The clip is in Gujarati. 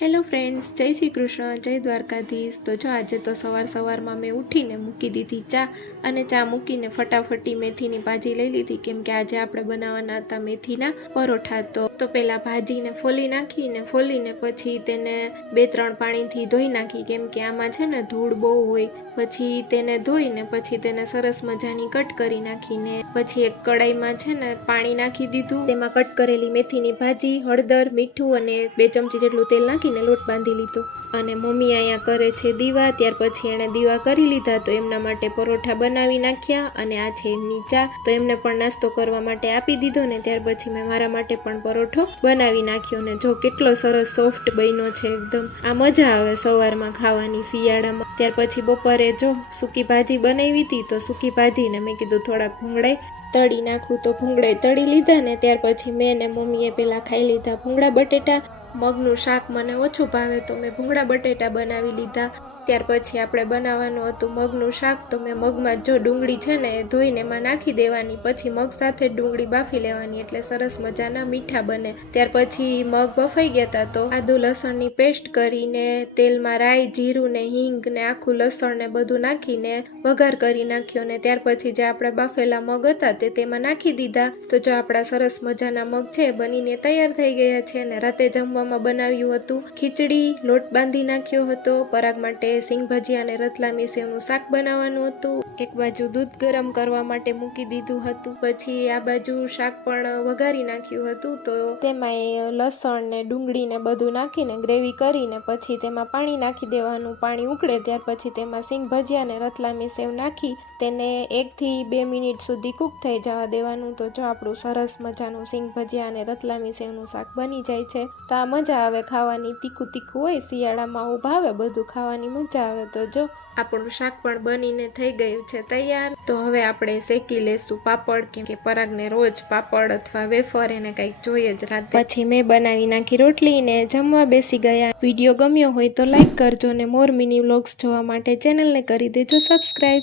હેલો ફ્રેન્ડ્સ, જય શ્રી કૃષ્ણ, જય દ્વારકાધીશ। તો જો આજે તો સવારમાં મેં ઉઠીને મૂકી દીધી ચા, અને ચા મૂકીને ફટાફટી મેથીની ભાજી લઈ લીધી, કેમ કે આજે આપણે બનાવવાના હતા મેથીના પરોઠા। તો પહેલાં ભાજીને ફોલીને પછી તેને 2-3 પાણીથી ધોઈ નાખી, કેમ કે આમાં છે ને ધૂળ બહુ હોય। પછી તેને ધોઈને પછી તેને સરસ મજાની કટ કરી નાખીને પછી એક કડાઈમાં છે ને પાણી નાખી દીધું, તેમાં કટ કરેલી મેથીની ભાજી, હળદર, મીઠું અને 2 ચમચી જેટલું તેલ નાખીને લોટ બાંધી લીધો। અને મમ્મી અહીંયા કરે છે દીવા, ત્યાર પછી એણે દીવા કરી લીધા તો એમના માટે પરોઠા બનાવી નાખ્યા, અને આ છે એમની ચા, તો એમને પણ નાસ્તો કરવા માટે આપી દીધો ને ત્યાર પછી મેં મારા માટે પણ પરોઠો બનાવી નાખ્યો। ને જો કેટલો સરસ સોફ્ટ બન્યો છે એકદમ, આ મજા આવે સવારમાં ખાવાની શિયાળામાં। ત્યાર પછી બપોરે જો સૂકી ભાજી બનાવી હતી, તો સૂકી ભાજીને મેં કીધું થોડાક ભૂંગળા તળી નાખું, તો ભૂંગળા તળી લીધા ને ત્યાર પછી મેં ને મમ્મીએ પહેલાં ખાઈ લીધા ભૂંગળા બટેટા। મગનું શાક મને ઓછું ભાવે તો મેં ભૂંગળા બટેટા બનાવી લીધા। ત્યાર પછી આપણે બનાવવાનું હતું મગનું શાક, તો મેં મગમાં જો ડુંગળી છે ને એ ધોઈને એમાં નાખી દેવાની, પછી મગ સાથે ડુંગળી બાફી લેવાની, એટલે સરસ મજાના મીઠા બને। ત્યાર પછી મગ બફાઈ ગયા હતા તો આદુ લસણની પેસ્ટ કરીને તેલમાં રાઈ, જીરું ને હિંગ ને આખું લસણ ને બધું નાખીને વઘાર કરી નાખ્યો, ને ત્યાર પછી જે આપણે બાફેલા મગ હતા તે તેમાં નાખી દીધા। તો જો આપણા સરસ મજાના મગ છે બનીને તૈયાર થઈ ગયા છે। ને રાતે જમવામાં બનાવ્યું હતું ખીચડી, લોટ બાંધી નાખ્યો હતો, પરાગ માટે સિંગ ભજીયા અને રતલામી સેવનું શાક બનાવવાનું હતું, એક બાજુ દૂધ ગરમ કરવા માટે મૂકી દીધું હતું, પછી આ બાજુ શાક પણ વઘારી નાખ્યું હતું। તો તેમાં લસણ ને ડુંગળી ને બધું નાખીને ગ્રેવી કરીને પછી તેમાં પાણી નાખી દેવાનું, પાણી ઉકળે ત્યાર પછી તેમાં સિંગ ભજીયા અને રતલામી સેવ નાખી તેને 1 થી 2 મિનિટ સુધી કૂક થઈ જવા દેવાનું। તો જો આપણું સરસ મજાનું સિંગ ભજીયા અને રતલામી સેવનું શાક બની જાય છે। તો આ મજા આવે ખાવાની, તીખું હોય શિયાળામાં, આવું ભાવે બધું ખાવાની મજા આવે। તો જો આપણું શાક પણ બનીને થઈ ગયું છે તૈયાર। તો હવે આપણે શેકી લેશું પાપડ, કેમ કે પરાગને રોજ પાપડ અથવા વેફર એને કંઈક જોઈએ જ રાતે। પછી મેં બનાવી નાખી રોટલી ને જમવા બેસી ગયા। વિડીયો ગમ્યો હોય તો લાઈક કરજો, ને મોર મિની વ્લોગ્સ જોવા માટે ચેનલને કરી દેજો સબસ્ક્રાઈબ।